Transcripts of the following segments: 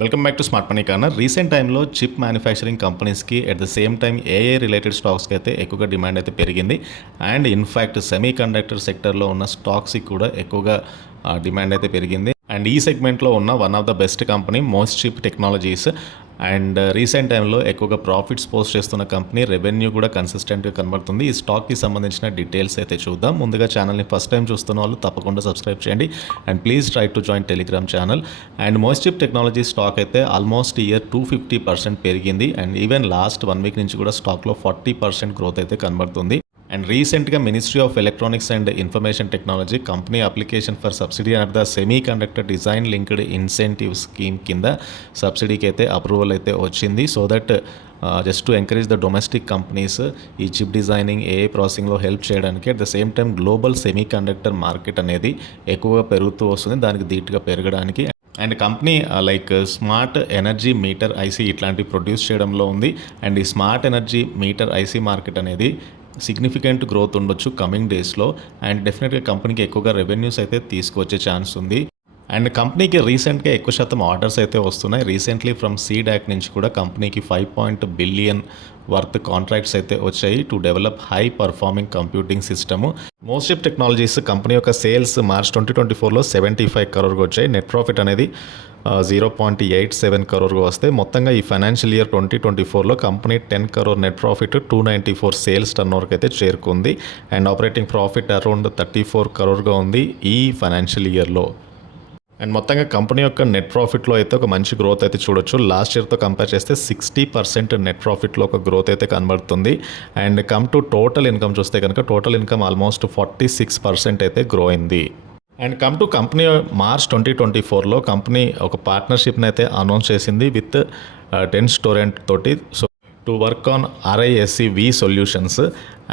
Welcome back to Smart Money Corner. Recent టైంలో chip manufacturing కంపెనీస్కి at the same time AI related స్టాక్స్కి అయితే ఎక్కువగా డిమాండ్ అయితే పెరిగింది. అండ్ ఇన్ఫ్యాక్ట్ సెమీ కండక్టర్ సెక్టర్లో ఉన్న స్టాక్స్కి కూడా ఎక్కువగా డిమాండ్ అయితే పెరిగింది. అండ్ ఈ సెగ్మెంట్లో ఉన్న one of the best company MosChip Technologies. And recent టైంలో ఎక్కువగా ప్రాఫిట్స్ పోస్ట్ చేస్తున్న కంపెనీ, రెవెన్యూ కూడా కన్సిస్టెంట్గా కనబడుతుంది. ఈ స్టాక్కి సంబంధించిన డీటెయిల్స్ అయితే చూద్దాం. ముందుగా ఛానల్ని ఫస్ట్ టైం చూస్తున్న వాళ్ళు తప్పకుండా సబ్స్క్రైబ్ చేయండి and please try to join Telegram channel. And MosChip technology stock అయితే ఆల్మోస్ట్ ఇయర్ 250% పెరిగింది. అండ్ ఈవెన్ లాస్ట్ 1 వీక్ నుంచి కూడా స్టాక్లో 40% గ్రోత్ అయితే కనబడుతుంది. అండ్ రీసెంట్గా ministry of electronics and information technology company application for subsidy and the semiconductor design linked incentive scheme కింద సబ్సిడీకి అయితే అప్రూవల్ అయితే వచ్చింది. So that just to encourage the domestic companies ఈ చిప్ డిజైనింగ్, ఏఐ ప్రాసెసింగ్లో help చేయడానికి. At the same time global semiconductor market అనేది ఎక్కువగా పెరుగుతూ వస్తుంది, దానికి ధీటుగా పెరగడానికి. And company like smart energy meter IC ఇట్లాంటివి ప్రొడ్యూస్ చేయడంలో ఉంది. అండ్ ఈ smart energy meter IC market అనేది సిగ్నిఫికెంట్ గ్రోత్ ఉండొచ్చు కమింగ్ డేస్లో. అండ్ డెఫినెట్గా కంపెనీకి ఎక్కువగా రెవెన్యూస్ అయితే తీసుకొచ్చే ఛాన్స్ ఉంది. అండ్ కంపెనీకి రీసెంట్గా ఎక్కువ శాతం ఆర్డర్స్ అయితే వస్తున్నాయి. రీసెంట్లీ ఫ్రమ్ సీడాక్ నుంచి కూడా కంపెనీకి 5 బిలియన్ వర్త్ కాంట్రాక్ట్స్ అయితే వచ్చాయి to develop high performing computing system. MosChip Technologies company యొక్క సేల్స్ మార్చ్ 2024లో 75 crore వచ్చాయి. నెట్ ప్రాఫిట్ అనేది 0.87 crore వస్తే మొత్తంగా ఈ ఫైనాన్షియల్ ఇయర్ 2024లో కంపెనీ 10 crore నెట్ ప్రాఫిట్, 294 సేల్స్ టర్నోవర్కి అయితే చేరుకుంది. And operating profit around 34 crore ఉంది ఈ ఫైనాన్షియల్ ఇయర్లో. అండ్ మొత్తంగా కంపెనీ యొక్క నెట్ ప్రాఫిట్లో అయితే ఒక మంచి గ్రోత్ అయితే చూడొచ్చు. లాస్ట్ ఇయర్తో కంపేర్ చేస్తే 60% నెట్ ప్రాఫిట్లో ఒక గ్రోత్ అయితే కనబడుతుంది. And come to total income చూస్తే కనుక టోటల్ ఇన్కమ్ ఆల్మోస్ట్ 46% అయితే గ్రో అయింది. And come to company March 2024లో కంపెనీ ఒక పార్ట్నర్షిప్ని అయితే అనౌన్స్ చేసింది విత్ టెన్స్టోరెంట్ తోటి. So to work on RISC-V solutions.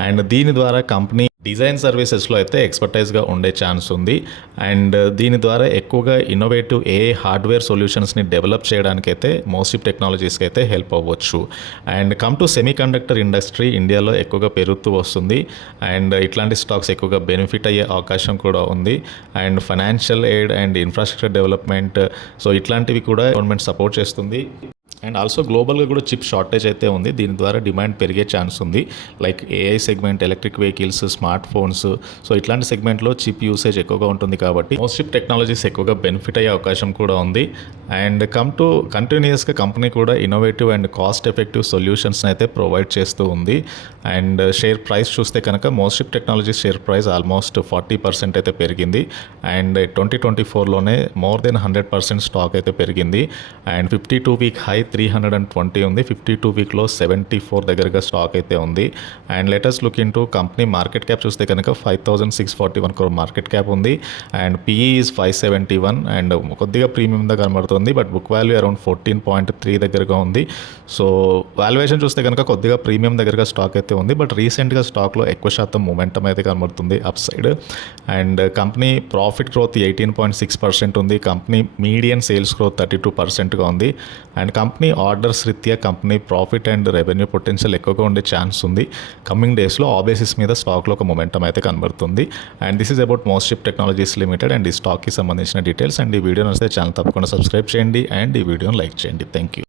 అండ్ దీని ద్వారా కంపెనీ డిజైన్ సర్వీసెస్లో అయితే ఎక్స్పర్టైజ్గా ఉండే ఛాన్స్ ఉంది. అండ్ దీని ద్వారా ఎక్కువగా ఇన్నోవేటివ్ ఏఐ హార్డ్వేర్ సొల్యూషన్స్ని డెవలప్ చేయడానికి అయితే మోస్చిప్ టెక్నాలజీస్కి అయితే హెల్ప్ అవ్వచ్చు. And come to semi conductor industry ఇండియాలో ఎక్కువగా పెరుగుతూ వస్తుంది. అండ్ ఇట్లాంటి స్టాక్స్ ఎక్కువగా బెనిఫిట్ అయ్యే అవకాశం కూడా ఉంది. And financial aid and infrastructure development, so ఇట్లాంటివి కూడా గవర్నమెంట్ సపోర్ట్ చేస్తుంది. అండ్ ఆల్సో గ్లోబల్గా కూడా చిప్ షార్టేజ్ అయితే ఉంది, దీని ద్వారా డిమాండ్ పెరిగే ఛాన్స్ ఉంది. Like AI segment, electric vehicles, smart phones, so ఇట్లాంటి సెగ్మెంట్లో చిప్ యూసేజ్ ఎక్కువగా ఉంటుంది కాబట్టి మోస్చిప్ టెక్నాలజీస్ ఎక్కువగా బెనిఫిట్ అయ్యే అవకాశం కూడా ఉంది. అండ్ కమ్ టు కంటిన్యూస్గా కంపెనీ కూడా ఇన్నోవేటివ్ అండ్ కాస్ట్ ఎఫెక్టివ్ సొల్యూషన్స్ని అయితే ప్రొవైడ్ చేస్తూ ఉంది. అండ్ షేర్ ప్రైస్ చూస్తే కనుక మోస్చిప్ టెక్నాలజీ షేర్ ప్రైస్ ఆల్మోస్ట్ 40% అయితే పెరిగింది. అండ్ 2024లోనే మోర్ దెన్ 100% స్టాక్ అయితే పెరిగింది. అండ్ 52 వీక్ హై 320 ఉంది. 52 వీక్లో 74 దగ్గరగా స్టాక్ అయితే ఉంది. And letters look in to company market cap చూస్తే కనుక 5641 crore మార్కెట్ క్యాప్ ఉంది. అండ్ PE ఈజ్ 571 అండ్ కొద్దిగా ప్రీమియంగా కనబడుతుంది. బట్ బుక్ వాల్యూ అరౌండ్ 14.3 దగ్గరగా ఉంది. సో వాల్యుయేషన్ చూస్తే కనుక కొద్దిగా ప్రీమియం దగ్గరగా స్టాక్ అయితే ఉంది. బట్ రీసెంట్గా స్టాక్లో ఎక్కువ శాతం మొమెంటం అయితే కనబడుతుంది up side. And company profit growth 18.6% ఉంది. కంపెనీ మీడియన్ సేల్స్ గ్రోత్ 32%గా ఉంది. అండ్ కంపెనీ ఆర్డర్స్ రీత్యా company profit and revenue potential ఎక్కువగా ఉండే ఛాన్స్ ఉంది. కమింగ్ డేస్లో ఆ బేసిస్ మీద స్టాక్లో ఒక మొమెంటం అయితే కనబడుతుంది. And this is about MosChip Technologies Limited and ఈ స్టాక్కి సంబంధించిన డీటెయిల్స్. అండ్ ఈ వీడియో నచ్చితే ఛానల్ తప్పకుండా సబ్స్క్రైబ్ చేయండి అండ్ ఈ వీడియోని లైక్ చేయండి. Thank you.